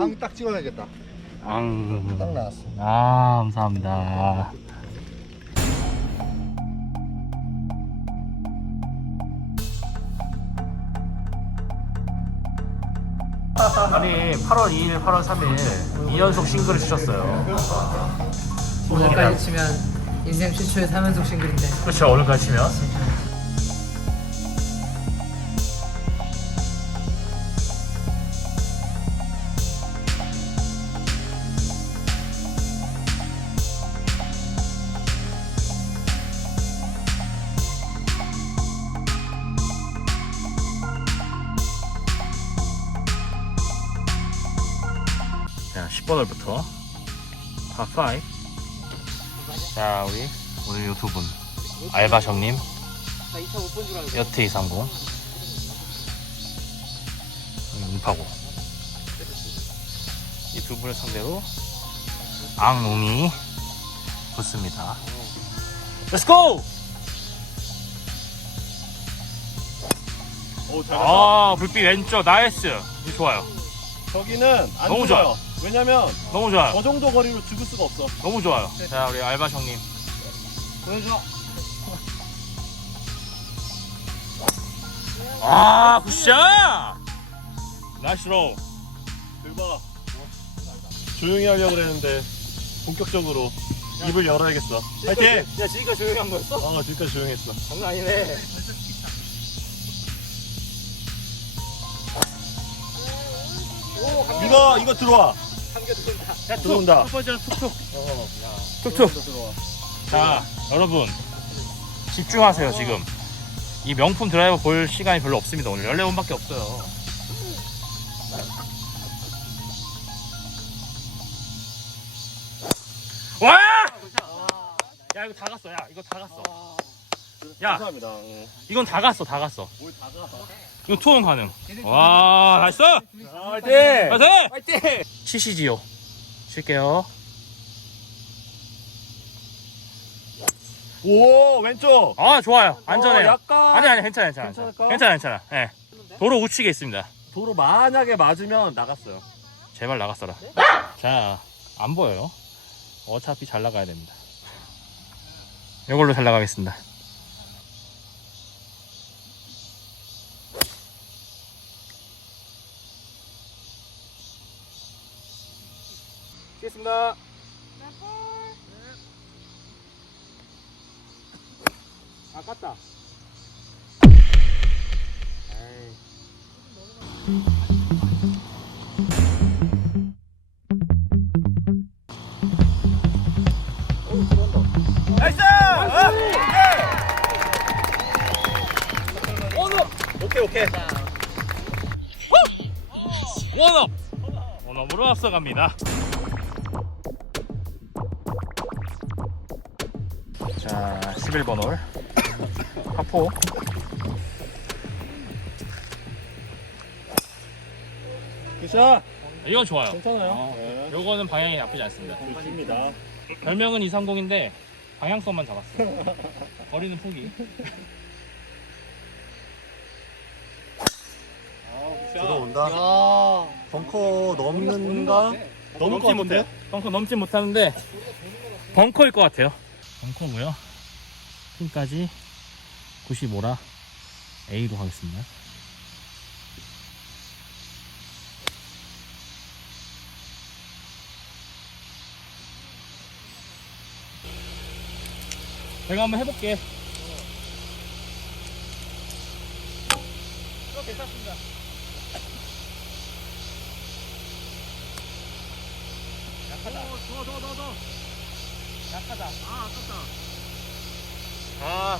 앙딱 찍어야겠다. 앙. 딱 나왔어. 아, 감사합니다. 아니 8월 2일, 8월 3일 2연속 싱글을 치셨어요. 오늘까지 치면 인생 최초의 3연속 싱글인데 그렇죠. 오늘까지 치면. 자, 10번 홀부터 파5. 자, 우리 오늘 요두 분. 알바형님, 나 2차 못본줄 알고 여트 230, 음, 파고. 이 두 분을 상대로 앙웅이 붙습니다. Let's go! 오, 잘 아, 불빛 왼쪽 나이스. 이거 좋아요. 저기는 안 너무 좋아요. 왜냐면 너무 좋아요. 저 정도 거리로 죽을 수가 없어. 너무 좋아요. 자, 우리 알바 형님. 보여줘. 아, 굿샷! 나이스 로우. 대박. 조용히 하려고 그랬는데 본격적으로 입을 열어야겠어. 파이팅! 야, 지금까지 조용히 한 거였어? 어, 지금까지 조용했어. 장난 아니네. 이거 이거 들어와. 야, 들어온다. 첫 번째로 툭툭. 어, 툭툭. 들어와. 자, 여러분. 집중하세요, 지금. 이 명품 드라이버 볼 시간이 별로 없습니다. 오늘 14번밖에 없어요. 와! 야, 이거 다 갔어. 야, 이거 다 갔어. 야, 감사합니다. 어. 이건 다 갔어. 다 갔어. 뭘 다 가? 이거 투혼 가능. 와, 나이스! 파이팅! 나이스! 파이팅! 치시지요. 칠게요. 오, 왼쪽. 아, 좋아요. 안전해요. 어, 약간 아니, 아니, 괜찮아, 괜찮아. 괜찮을까? 괜찮아, 괜찮아. 예. 도로 우측에 있습니다. 도로 만약에 맞으면 나갔어요. 제발 나갔어라. 자, 안 보여요. 어차피 잘 나가야 됩니다. 이걸로 잘 나가겠습니다. 치겠습니다 아깝다 나이스! 오케이, 오케이. 원업! 원업으로 앞서갑니다. 11번 홀. 파포. 굿샷. 이건 좋아요. 괜찮아요. 어, 네. 요거는 방향이 나쁘지 않습니다. 좋습니다. 별명은 230인데 방향성만 잡았어. 거리는 포기. 들어온다. 야 벙커 넘는가? 넘지 못해요. 같은데? 벙커 넘지 못하는데 벙커일 것 같아요. 벙커고요. 핀까지 95라 A로 하겠습니다. 제가 한번 해볼게. 괜찮습니다. 약하다. 더, 더, 더, 더. 약하다. 아, 아깝다. 아,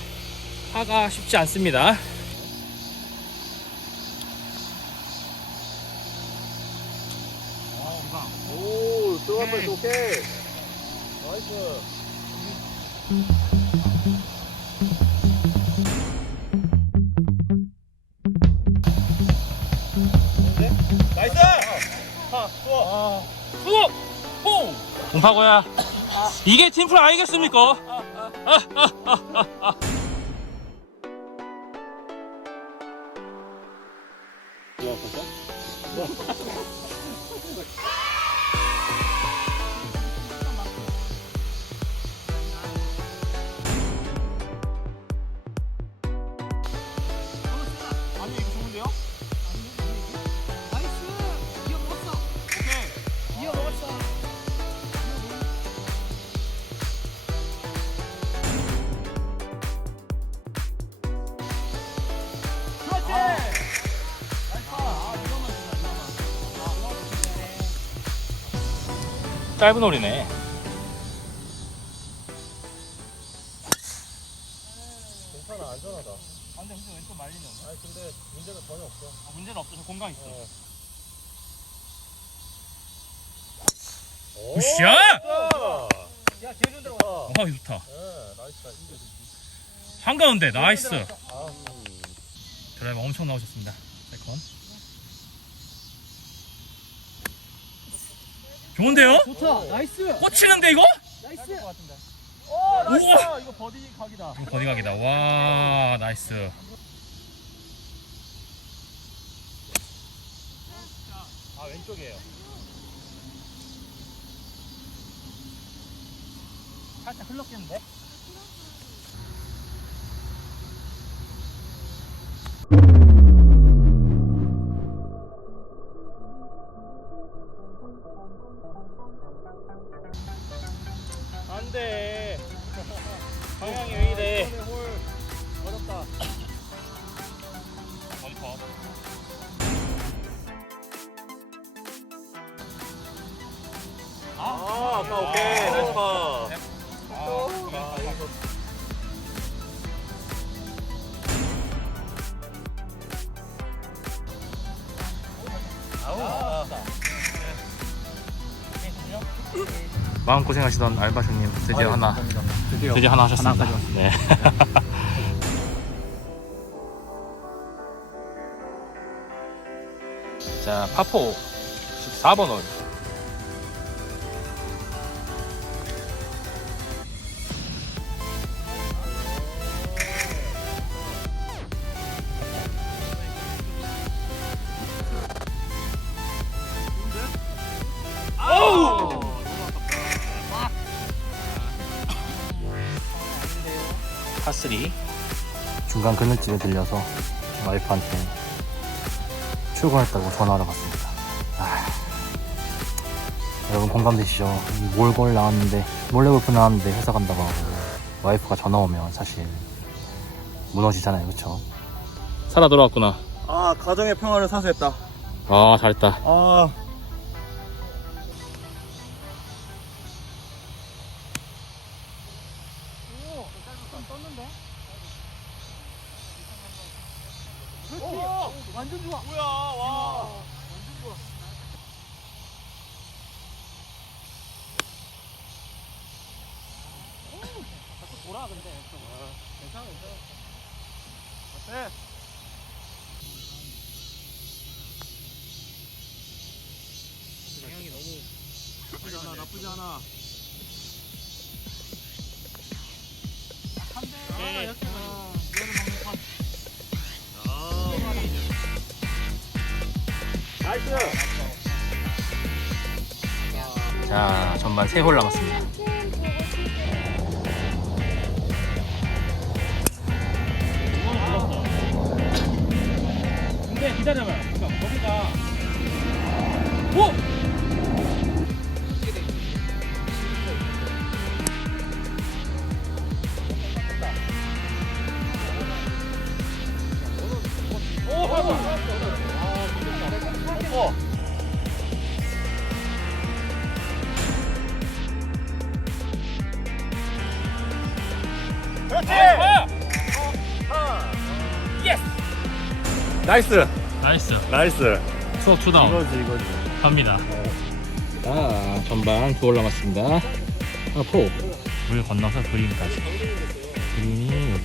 파가 쉽지 않습니다. 오케이. 나이스. 나이스! 파, 좋아. 수업! 호! 공파고야. 이게 팀플 아니겠습니까? 아니 짧은 홀이네. 괜찮아 안전하다. 아, 근데 근데 왼쪽 오늘. 아니 근데 문제가 전혀 없어. 아, 문제는 없어. 저 공간 있어. 오. 굿샷! 야 제일 좋은 데로 가. 와 이거 좋다. 예, 나이스다. 한가운데 나이스. 아, 드라이버 엄청 나오셨습니다. 세컨. 좋은데요? 좋다! 나이스! 꽂히는데 이거? 나이스! 것 같은데. 오, 나이스. 우와. 이거 버디 각이다. 이거 거디각이다. 와 나이스. 아 왼쪽이에요. 살짝 흘렀겠는데? 아, 아까 오케이. 나이스 파. 마음 고생하시던 알바생님 드디어 하나 드디어, 하나 하셨습니다. 네. 자 파포 14번 홀. 파3 중간 그늘집에 들려서 와이프한테 출근했다고 전화를 받습니다 아, 여러분 공감되시죠? 몰골 나왔는데 몰래 골프 나왔는데 회사 간다고 하고 와이프가 전화 오면 사실 무너지잖아요 그쵸? 살아 돌아왔구나 아, 가정의 평화를 사수했다. 아 잘했다 아. 완전 좋아! 뭐야, 와. 돌아 근데 괜찮아, 괜찮아. 어때? 방향이 너무 나쁘지 않아, 나쁘지 않아. 아 이렇게 아, 이거는 먹는 판 나이스. 자 전반 3홀 남았습니다 근데 기다려봐요 그러니까 거기가 오! 나이스 나이스 나이스. 투업 투다운 이거지, 이거지. 갑니다. 자, 전반 두홀 남았습니다. 아, 포. 물 건너서 그린까지. 그린이 여기.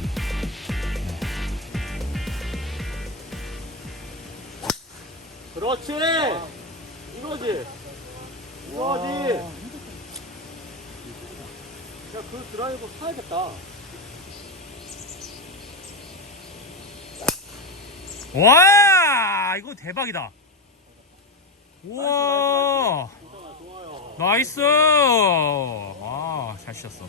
그렇지. 이거지. 이거지. 야, 그 드라이버 사야겠다. 와, 이거 대박이다. 우와. 나이스! 아, 잘 치셨어.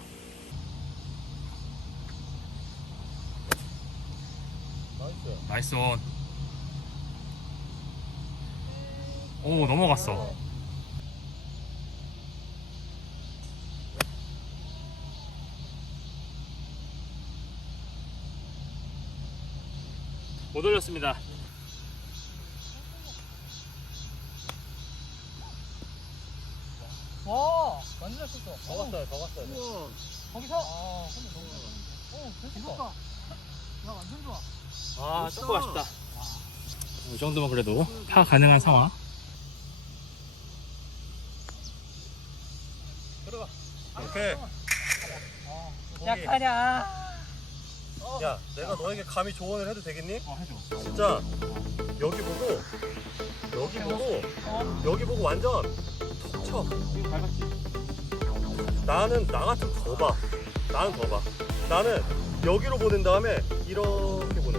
나이스. 나이스 온. 오, 넘어갔어. 못 올렸습니다. 와, 완전 잘 쳤어. 더 갔어요, 더 갔어요. 우와. 거기서? 아, 근데 너무 어, 괜찮다. 야, 완전 좋아. 아, 조금 아쉽다. 이 정도면 그래도 파 가능한 상황. 오케이. 약하냐? 야, 내가 너에게 감히 조언을 해도 되겠니? 어, 해줘. 진짜 여기 보고 여기 보고 여기 보고 완전 톡 쳐. 이거 밟았지? 나는 나 같으면 더 봐. 나는 더 봐. 나는 여기로 보낸 다음에 이렇게 보낸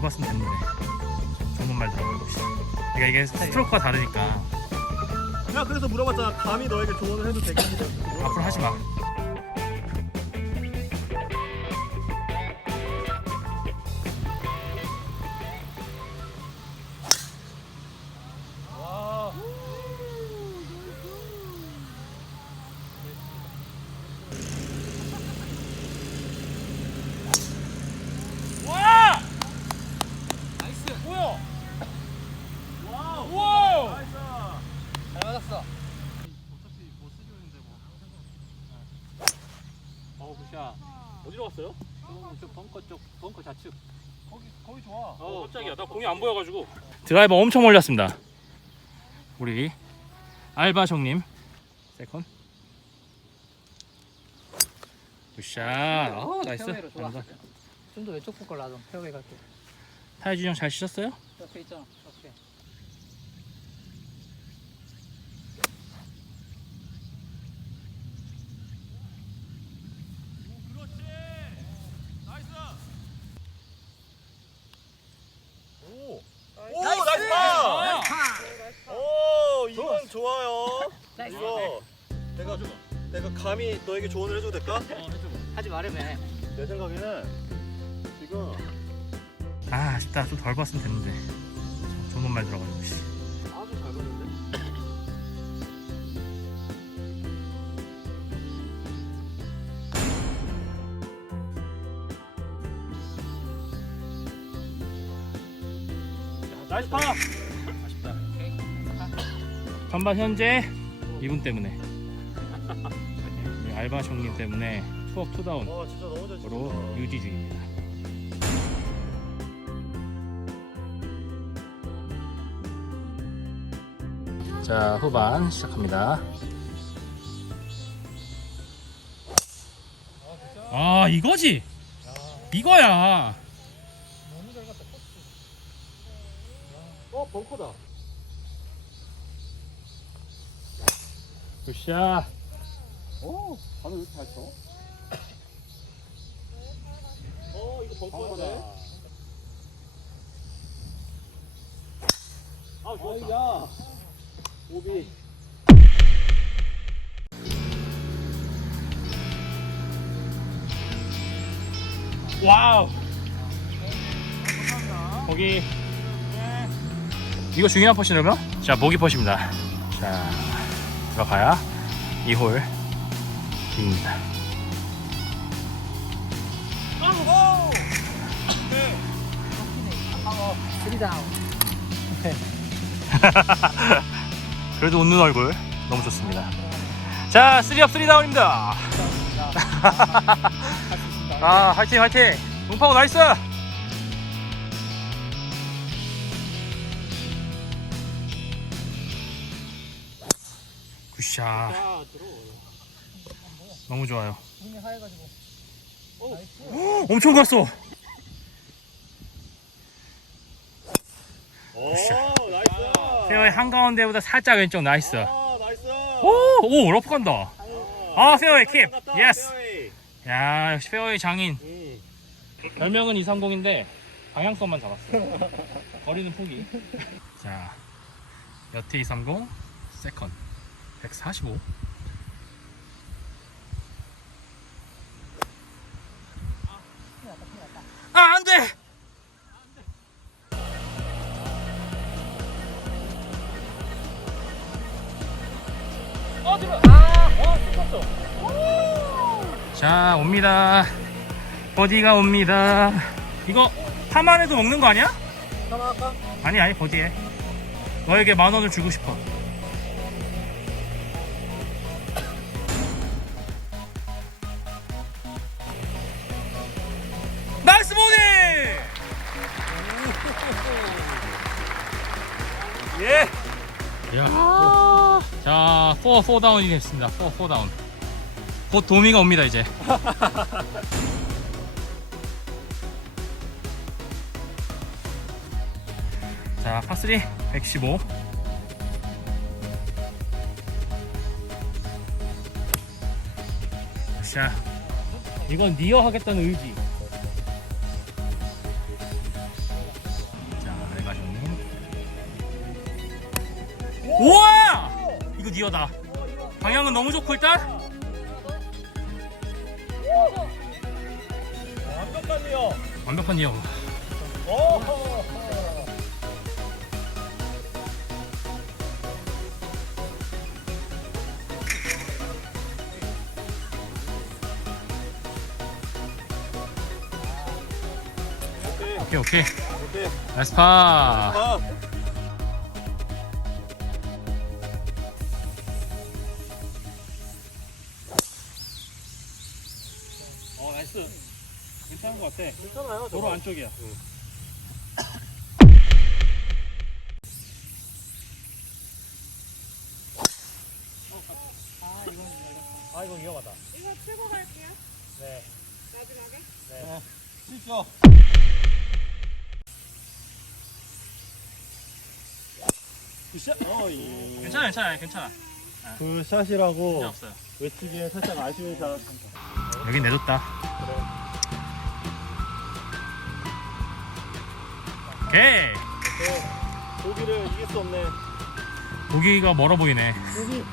봤으면 됐는데. 좋은 말 들어가고. 그러니까 이게 스트로크가 다르니까 야 그래서 물어봤잖아. 감히 너에게 조언을 해도 되겠니? 앞으로 하지 마. 샷. 어디로 갔어요? 저 벙커 쪽, 벙커 좌측. 거기, 거기 좋아. 어, 깜짝이야. 나 공이 안 보여가지고. 드라이버 엄청 올렸습니다. 우리 알바정님. 세컨. 굿샷. 어, 나이스. 페어웨이로 좋아. 감사. 좀더 왼쪽 볼걸 놔둬. 페어웨이 갈게. 타이 준영 잘 치셨어요? 옆에 있잖아. 옆에. 오, 오 나이스 파! 오 이건 좋아요. 나 이거 내가 내가 감히 너에게 조언을 해줘도 될까? 하지 말아매. 내 생각에는 지금 아, 아쉽다. 좀 덜 봤으면 됐는데. 좋은 말 들어가지고. 씨. 아주 잘 봤는데. 나이스 파! 아쉽다. 전반 현재 2분 때문에. 우리 알바정님 때문에 투업 투다운으로. 유지 중입니다. 자, 후반 시작합니다. 아, 이거지? 이거야. 어 벙커다. 굿샷. 오 반응 왜 이렇게 잘 쳐? 어 이거 벙커네. 아 좋았다. 야. 오비. 와우. 거기 이거 중요한 퍼시네 그럼? 자 모기 퍼시입니다. 자 들어가야 2홀 깁니다. 그래도 웃는 얼굴 너무 좋습니다. 자 3업 3다운입니다. 아 화이팅 화이팅. 문파고 나이스. 굿샷. 너무 좋아요. 하얘가지고. 엄청 갔어. 오. 페어웨이 한가운데보다 살짝 왼쪽 나이스. 아, 나이스. 오, 오, 러프 간다. 아, 페어웨이 킵. 예스. 야, 역시 페어웨이 장인. 음. 별명은 230인데 방향성만 잡았어. 거리는 포기. 자, 여태 230 세컨 145. 아, 안 돼. 어, 들어. 아, 어, 쳤어. 자, 옵니다. 버디가 옵니다. 이거 파만 해도 먹는 거 아니야? 하나 할까? 아니 아니 버디해. 너에게 만 원을 주고 싶어. 4, 4 다운이 됐습니다. 4, 4 다운. 곧 도미가 옵니다, 이제. 자, 파3 115. 자, 이건 니어 하겠다는 의지. 자, 형님. 우와! 이거 니어다. 방향은 너무 좋고 일단. 완벽하네요. 완벽한 니어. 오. 오케이 오케이. 오케이. 나이스 파. 아. 괜찮아요. 도로 안쪽이야. 아 이거 위험하다. 이거 치고 갈게요. 네. 마지막에. 네. 치죠. 굿샷. 어, 예. 괜찮아 괜찮아 괜찮아. 그 샷이라고 없어요. 외치기에 살짝 아쉬운 샷. 여긴 내줬다. 오케이. 고기를 이길 수 없네. 보기가 멀어 보이네. 고기.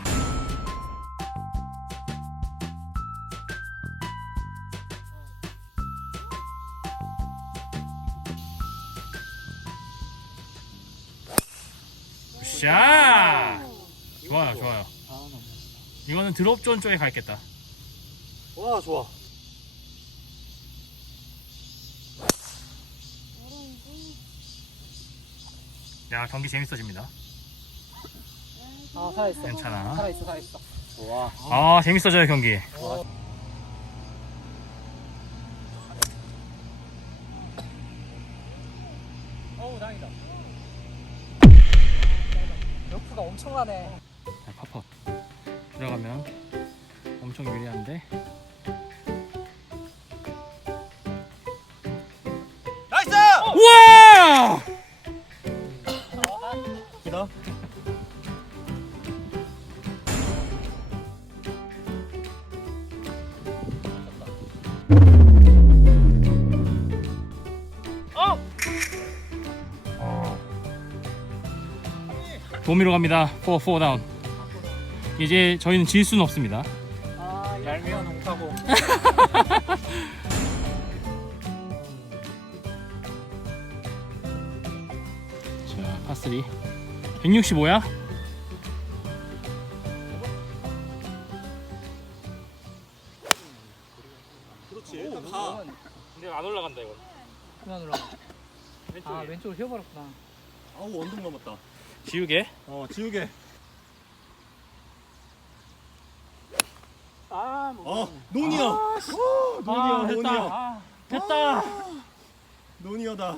샷. 좋아요 좋아요. 이거는 드롭 존 쪽에 가있겠다. 와 좋아. 야 경기 재밌어집니다. 아 살아있어 괜찮아. 살아있어 살아있어 좋아. 아 재밌어져요 경기. 어우 다행이다 러프가 엄청나네 도미로 갑니다. 4, 4 다운. 이제 저희는 질 수는 없습니다. 아 얄미운 옹타고 자, 파3. 165야? 그렇지. 일단 가. 근데 안 올라간다 이건. 그만 올라 왼쪽에. 아 왼쪽으로 휘어버렸구나 아우 원동 넘었다. 지우개. 어 지우개. 아어 논이야. 어, 논이야 아, 됐다. 논이야. 아, 됐다. 논이야다.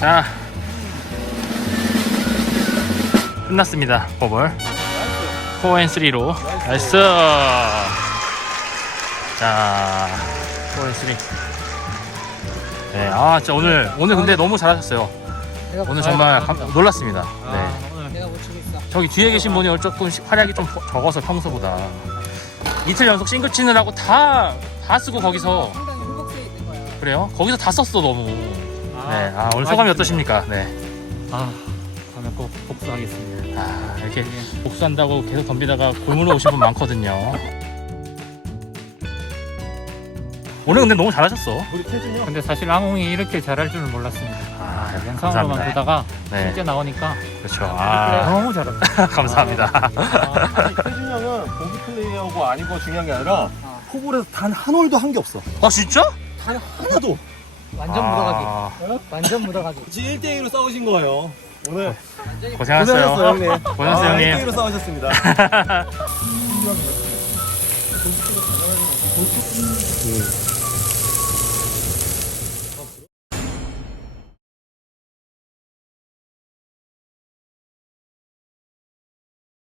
자. 끝났습니다. 버블. 4앤3로. 나이스. 자. 4앤3. 네, 아, 진짜 오늘, 오늘 근데 너무 잘하셨어요. 오늘 정말 감- 놀랐습니다. 네. 내가 못 치고 있어. 저기 뒤에 계신 분이 조금 활약이 좀 적어서 평소보다. 이틀 연속 싱글 치느라고 다, 다 쓰고 거기서. 상당히 흠뻑해 있는 거야. 그래요? 거기서 다 썼어, 너무. 네, 아, 오늘 소감이 어떠십니까? 네. 아 다음에 꼭 복수하겠습니다. 아, 이렇게 복수한다고 계속 덤비다가 골무로 오신 분 많거든요. 오늘 근데 너무 잘하셨어. 우리 태준이 형. 근데 사실 앙웅이 이렇게 잘할 줄은 몰랐습니다. 아, 영상으로만 감사합니다. 보다가 네, 실제 나오니까 그렇죠. 아, 너무 잘한다. 감사합니다. 아니, 태준이 형은 보기 플레이하고 아니고 중요한 게 아니라 포볼에서 단 한 홀도 한 게 없어. 아, 진짜? 단 하나도. 완전 묻어가기. 아, 완전 묻어가기. 굳이 1대1로 싸우신 거예요. 오늘 고생하셨어요. 고생하셨어요, 형님. 고생하셨어요, 아, 형님. 1대1로 싸우셨습니다.